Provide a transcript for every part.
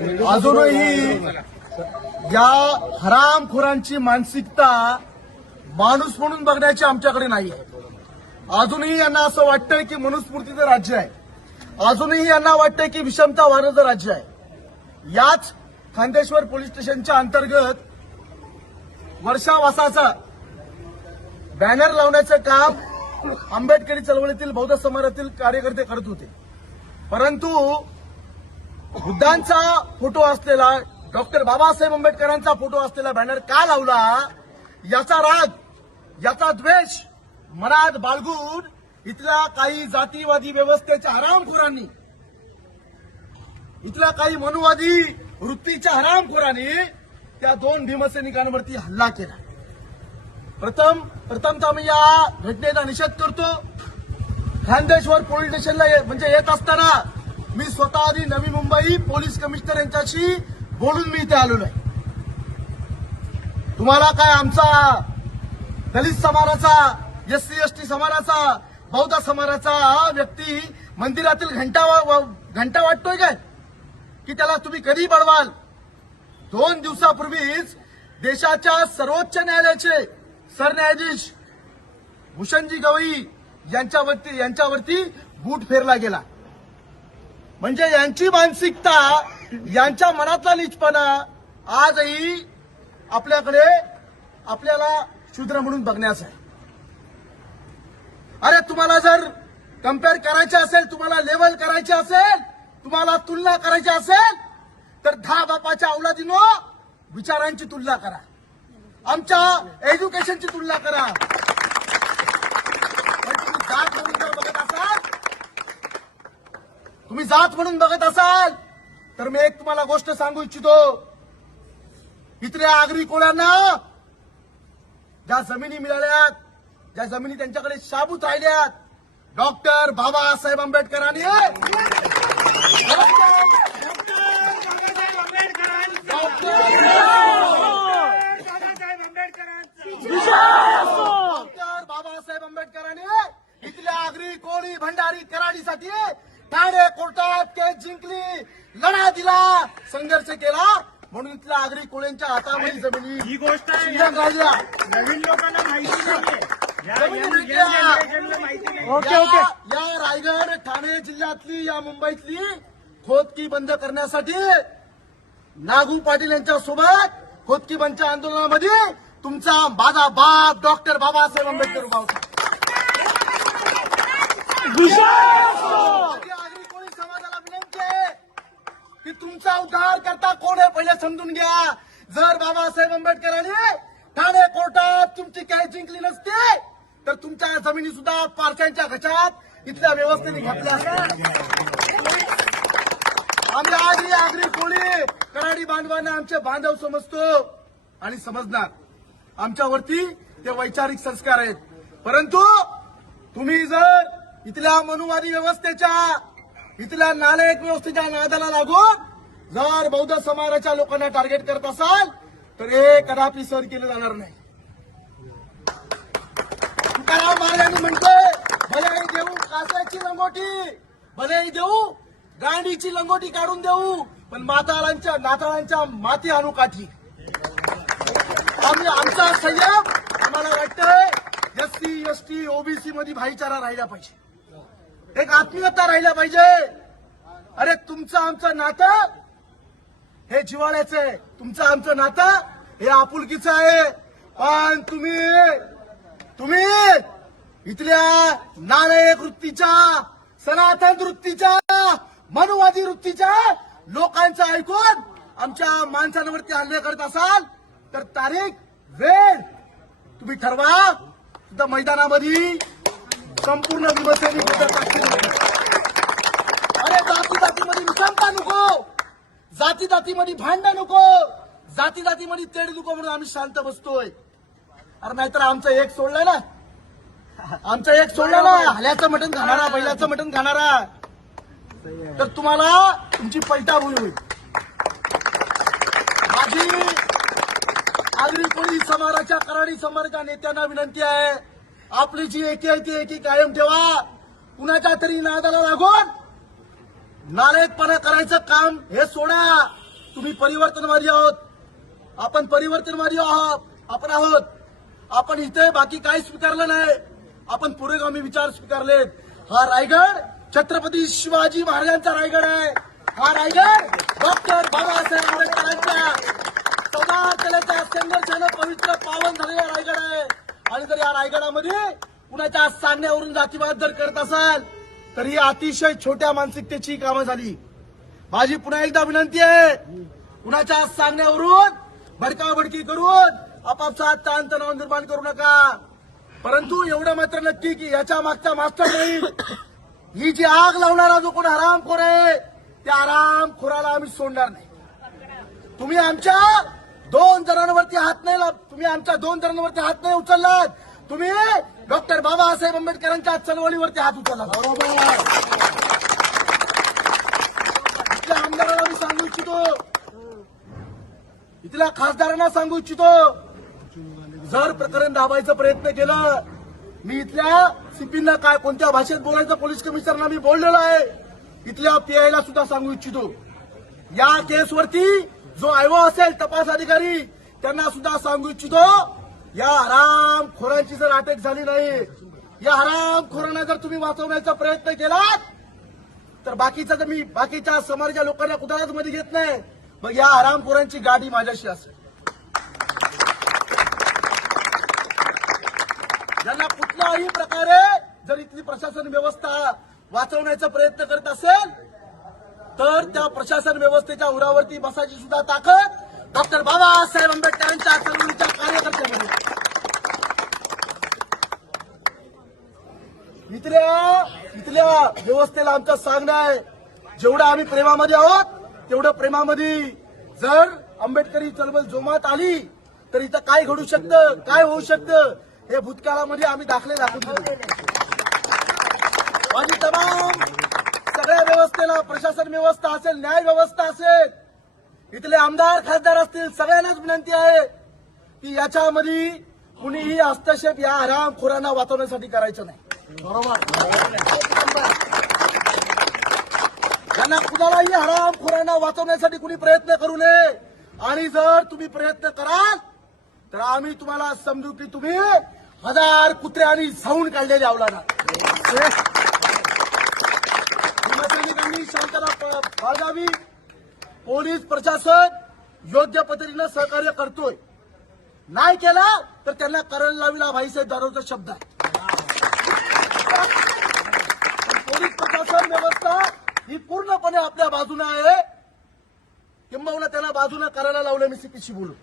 अजूनही या हरामखोरांची मानसिकता माणूस म्हणून बघण्याची आमच्याकडे नाही अजूनही यांना असं वाटतंय की मनुस्मृतीचं राज्य आहे. अजूनही यांना वाटतंय की विषमता वारचं राज्य आहे. याच खांदेश्वर पोलीस स्टेशनच्या अंतर्गत वर्षावासाचा बॅनर लावण्याचं काम आंबेडकरी चळवळीतील बौद्ध समाजातील कार्यकर्ते करत होते. परंतु बुद्धांचा फोटो असलेला डॉक्टर बाबासाहेब आंबेडकरांचा फोटो असलेला बॅनर का लावला? याचा राग याचा द्वेष मनात बाळगून इथल्या काही जातीवादी व्यवस्थेच्या हरामखोरांनी इथल्या काही मनुवादी वृत्तीच्या हरामखोरांनी त्या दोन भीमसैनिकांवरती हल्ला केला. प्रथम प्रथमतः मी या घटनेचा निषेध करतो. खानदेशवर पोलीस स्टेशनला ये- म्हणजे येत असताना मी स्वतः आधी नवी मुंबई पोलीस कमिशनर यांच्याशी बोलून मी इथे आलेलो आहे. तुम्हाला काय आमचा दलित समाजाचा एस सी एस टी समाजाचा बौद्ध समाजाचा हा व्यक्ती मंदिरातील घंटा वा- घंटा वाटतोय काय? की त्याला तुम्ही कधी बळवाल? दोन दिवसापूर्वीच देशाच्या सर्वोच्च न्यायालयाचे सरन्यायाधीश भूषणजी गवई यांच्यावरती यांच्यावरती बूट फेरला गेला. म्हणजे यांची मानसिकता यांच्या मनातला निचपणा आजही आपल्याकडे आपल्याला शूद्र म्हणून बघण्यास आहे. अरे तुम्हाला जर कंपेअर करायचे असेल तुम्हाला लेवल करायचे असेल तुम्हाला तुलना करायची असेल तर दहा बापाच्या औलादीनो विचारांची तुलना करा. आमच्या एज्युकेशनची तुलना करा पण तुम्ही जात म्हणून जर बघत असाल तुम्ही जात म्हणून बघत असाल तर मी एक तुम्हाला गोष्ट सांगू इच्छितो. इथल्या आगरी कोळ्यांना ज्या जमिनी मिळाल्यात ज्या जमिनी त्यांच्याकडे शाबूत राहिल्यात डॉक्टर बाबासाहेब आंबेडकरांनी डॉक्टर बाबासाहेब आंबेडकरांनी इथल्या आगरी कोळी भंडारी कराडीसाठी ठाणे कोर्टात केस जिंकली लढा दिला संघर्ष केला. म्हणून इथल्या आगरी कोळ्यांच्या हातामध्ये जमिनी. ही गोष्ट राहिल्या नवीन लोकांना माहिती माहिती नाही. या या रायगड ठाणे जिल्ह्यातली या मुंबईतली खोदकी बंद करण्यासाठी नागू पाटील यांच्या सोबत खोदकी बंदच्या आंदोलनामध्ये तुमचा माझा बाप डॉक्टर बाबासाहेब आंबेडकर उभा होता माझी आगरी कोळी समाजाला विनंती आहे की तुमचा उद्धार करता कोण आहे पहिले समजून घ्या. जर बाबासाहेब आंबेडकरांनी ठाणे कोर्टात तुमची कॅच जिंकली नसते तर तुमच्या जमिनी सुद्धा पारशांच्या घशात इथल्या व्यवस्थेने घातल्या आम्ही आगरी आगरी कोळी कराडी बांधवांना आमचे बांधव समजतो आणि समजणार. आमच्यावरती ते वैचारिक संस्कार आहेत. परंतु तुम्ही जर इथल्या मनुवादी व्यवस्थेच्या इथल्या नालायक व्यवस्थेच्या नादाला लागून जर बौद्ध समाजाच्या लोकांना टार्गेट करत असाल तर हे कदापि सर केलं जाणार नाही. तुकाराम महाराजांनी म्हणतोय भलेही देऊ कासाची लंगोटी भलेही देऊ गांडीची लंगोटी काढून देऊ पण माताळांच्या नाताळांच्या माती आणू काठी. आम्ही आमचा संयम आम्हाला वाटतंय S C S T OBC मध्ये भाईचारा राहिला पाहिजे. एक आत्मीयता राहिला पाहिजे. अरे तुमचं आमचं नातं हे जिवाळ्याचं आहे. तुमचं आमचं नातं हे आपुलकीचं आहे. पण तुम्ही तुम्ही इथल्या नालायक वृत्तीच्या सनातन वृत्तीच्या मनुवादी वृत्तीच्या लोकांचं ऐकून आमच्या माणसांवरती हल्ले करत असाल तर तारीख वेळ तुम्ही ठरवा. मैदानामध्ये संपूर्ण विमर्शनी अरे जाती जातीमध्ये विषमता नको. जाती जातीमध्ये भांडण नको. जाती जातीमध्ये तेढ नको म्हणून आम्ही शांत बसतोय. अरे नाहीतर आमचं एक सोडलं ना. आमचं एक सोडलं ना. हल्याचं मटण खाणारा बैलाचं मटण खाणारा. तर तुम्हाला तुमची पलटाभूमी होईल. माझी आगरी कोळी समाजाच्या कराडी समाजाच्या नेत्यांना विनंती आहे. आपली जी एकी आहे ती एकी कायम ठेवा. कुणाच्या तरी नादाला लागून नालायकपणा करायचं काम हे सोडा. तुम्ही परिवर्तनवादी आहोत. आपण परिवर्तनवादी आहोत. आपण आहोत. आपण इथे बाकी काही स्वीकारलं नाही. आपण पुरेगामी विचार स्वीकारलेत. हा रायगड छत्रपती शिवाजी महाराजांचा रायगड आहे. हा रायगड डॉक्टर बाबासाहेब आंबेडकरांच्या समाजकलेच्या संघर्षानं पवित्र पावन झालेला रायगड आहे. आणि जर या रायगडामध्ये कुणाच्या सांगण्यावरून जातीवाद जर करत असाल तर ही अतिशय छोट्या मानसिकतेची कामं झाली. माझी पुन्हा एकदा विनंती आहे कुणाच्या सांगण्यावरून भडकाभडकी करून आपापसात ताणतणाव निर्माण करू नका. परंतु एवढं मात्र नक्की की याच्या मागचा मास्टर नाही ही जी आग लावणारा जो कोण हरामखोर आहे त्या हरामखोराला आम्ही सोडणार नाही. तुम्ही आमच्या दोन जणांवरती हात नाही तुम्ही आमच्या दोन जणांवरती हात नाही उचललात. तुम्ही डॉक्टर बाबासाहेब आंबेडकरांच्या चळवळीवरती हात उचलला बरोबर इथल्या आमदाराला मी सांगू इच्छितो. इथल्या खासदारांना सांगू इच्छितो. जर प्रकरण दाबायचा प्रयत्न केला मी इथल्या सीपींना काय कोणत्या भाषेत बोलायचं पोलीस कमिशनरना मी बोललेलो आहे. इथल्या पीआयला सुद्धा सांगू इच्छितो. या केसवरती जो आयओ असेल तपास अधिकारी त्यांना सुद्धा सांगू इच्छितो या हरामखोरांची जर अटक झाली नाही या हरामखोरांना जर तुम्ही वाचवण्याचा प्रयत्न केलात तर बाकीचा तर मी बाकीच्या समाजाच्या लोकांना कुठलाच मध्ये घेत नाही. मग या हरामखोरांची गाडी माझ्याशी असेल. यांना कुठल्याही प्रकारे जर इथली प्रशासन व्यवस्था वाचवण्याचा प्रयत्न करत असेल तर त्या प्रशासन व्यवस्थेच्या उरावरती बसायची सुद्धा ताकद डॉक्टर बाबासाहेब आंबेडकरांच्या चळवळीच्या कार्यकर्त्यामध्ये. इथल्या इथल्या व्यवस्थेला आमचं सांगणं आहे. जेवढं आम्ही प्रेमामध्ये आहोत तेवढं प्रेमामध्ये जर आंबेडकरी चळवळ जोमात आली तर इथं काय घडू शकतं काय होऊ शकतं हे भूतकाळामध्ये आम्ही दाखले दाखवून माझी तमाम सगळ्या व्यवस्थेला प्रशासन व्यवस्था असेल न्याय व्यवस्था असेल. इथले आमदार खासदार असतील सगळ्यांनाच विनंती आहे की याच्यामध्ये कुणीही हस्तक्षेप या हरामखोरांना वाचवण्यासाठी करायचं नाही. त्यांना कुणालाही हरामखोरांना वाचवण्यासाठी कुणी प्रयत्न करू नये. आणि जर तुम्ही प्रयत्न कराल तर आम्ही तुम्हाला समजू की तुम्ही हजार कुत्रे आणि साऊन काढलेले अवलादा त्याला बाळगावी पोलीस प्रशासन योग्य पद्धतीनं सहकार्य करतोय. नाही केला तर त्यांना करायला लाविला भाईसाहेब दारोचा शब्द आहे. पोलीस प्रशासन व्यवस्था ही पूर्णपणे आपल्या बाजूने आहे. किंबहुना त्यांना बाजूने करायला लावलं मी सीपीशी बोलून.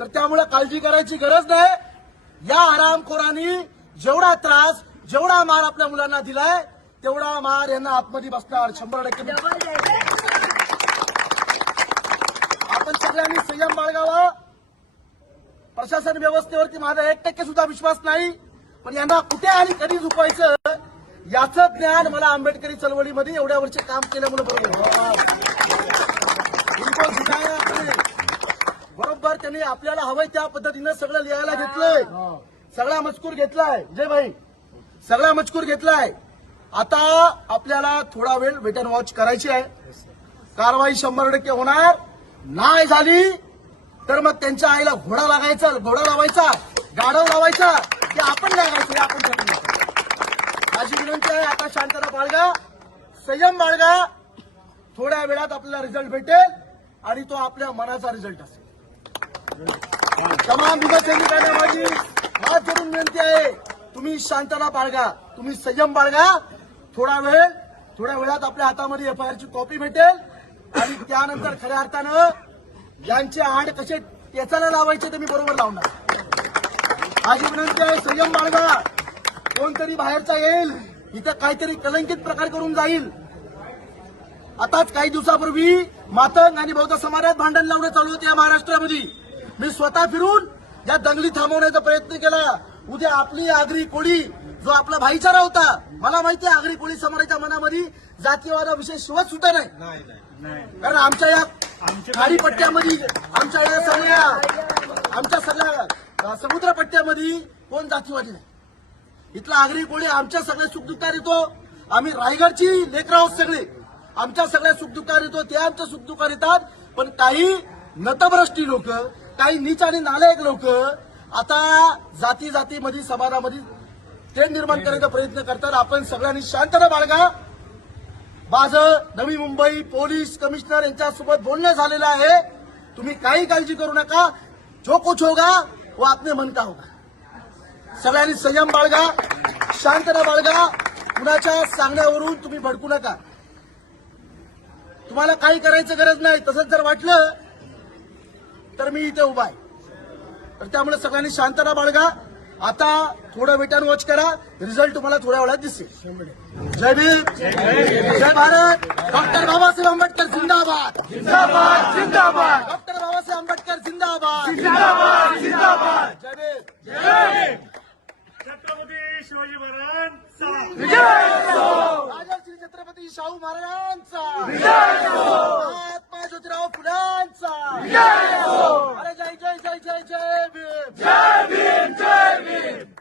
तर त्यामुळे काळजी करायची गरज नाही. या आरामखोरांनी जेवढा त्रास जेवढा मार आपल्या मुलांना दिलाय तेवढा मार यांना आतमध्ये बसणार? शंभर टक्के आपण सगळ्यांनी संयम बाळगावा. प्रशासन व्यवस्थेवरती माझा एक टक्के सुद्धा विश्वास नाही. पण यांना कुठे आणि कधी झुकवायचं याचं ज्ञान मला आंबेडकरी चळवळीमध्ये एवढ्या वर्ष काम केल्यामुळे बरोबर. बरोबर त्यांनी आपल्याला हवंय त्या पद्धतीनं सगळं लिहायला घेतलंय. सगळा मजकूर घेतलाय. जय भाई सगळा मजकूर घेतलाय. आता आपल्याला थोडा वेळ वेट अँड वॉच करायची आहे. कारवाई शंभर टक्के होणार. नाही झाली तर मग त्यांच्या आईला घोडा लागायचा घोडा लावायचा गाडव लावायचा ते आपण लागायचं आपण माझी विनंती आहे आता शांतता बाळगा संयम बाळगा थोड्या वेळात आपल्याला रिझल्ट भेटेल आणि तो आपल्या मनाचा रिझल्ट असेल. तमाम युवसैनिकांना माझी. हात धरून विनंती आहे तुम्ही शांतता बाळगा तुम्ही संयम बाळगा थोडा वेळ थोड्या वेळात आपल्या हातामध्ये एफ आय आरची कॉपी भेटेल. आणि त्यानंतर खऱ्या अर्थानं यांचे आड कसे टेचायला लावायचे ते मी बरोबर लावणार. माझी विनंती आहे संयम बाळगा. कोणतरी बाहेरचा येईल इथं काहीतरी कलंकित प्रकार करून जाईल. आताच काही दिवसापूर्वी मातंग आणि बौद्ध समाजात भांडण लावणं चालू होते या महाराष्ट्रामध्ये. मी स्वतः फिरून या दंगली थांबवण्याचा प्रयत्न केला. उद्या आपली आगरी कोळी जो आपला भाईचारा होता मला माहिती आहे आगरी कोळी समाजाच्या मनामध्ये जातीयवादाविषयी शिवत सुद्धा नाही. नाही कारण आमच्या या आमच्या खाडी पट्ट्यामध्ये आमच्या या सगळ्या आमच्या सगळ्या समुद्र पट्ट्यामध्ये कोण जातीवादी नाही? इथला आगरी कोळी आमच्या सगळ्या सुखदुःखात येतो. आम्ही रायगडची लेकर आहोत सगळे. आमच्या सगळ्या सुखदुःखात येतो ते आमच्या सुखदुःखात येतात. पण काही नतभ्रष्टी लोक काही नीच आणि नालायक लोक आता जाती जातीमध्ये समाजामध्ये ते निर्माण करण्याचा प्रयत्न करतात. आपण सगळ्यांनी शांतता बाळगा. माझं नवी मुंबई पोलीस कमिशनर यांच्यासोबत बोलणं झालेलं आहे. तुम्ही काही काळजी करू नका. जो कुछ होगा वो आपने मन का होगा. सगळ्यांनी संयम बाळगा. शांतता बाळगा. कुणाच्या सांगण्यावरून तुम्ही भडकू नका. तुम्हाला काही करायचं गरज नाही. तसंच जर वाटलं तर मी इथे उभा आहे. तर त्यामुळे सगळ्यांनी शांतता बाळगा. आता थोडं वेटान वॉच करा. रिझल्ट तुम्हाला थोड्या वेळात दिसेल. जय भीम. जय भारत. डॉक्टर बाबासाहेब आंबेडकर जिंदाबाद. जिंदाबाद जिंदाबाद. डॉक्टर बाबासाहेब आंबेडकर जिंदाबाद. जिंदाबाद जिंदाबाद. जय भीम. छत्रपती शिवाजी महाराजांचा. राजश्री छत्रपती शाहू महाराजांचा. यशवंतराव फुलांचा. हो! अरे जय जय जय जय जय भीम. जय भीम जय भीम!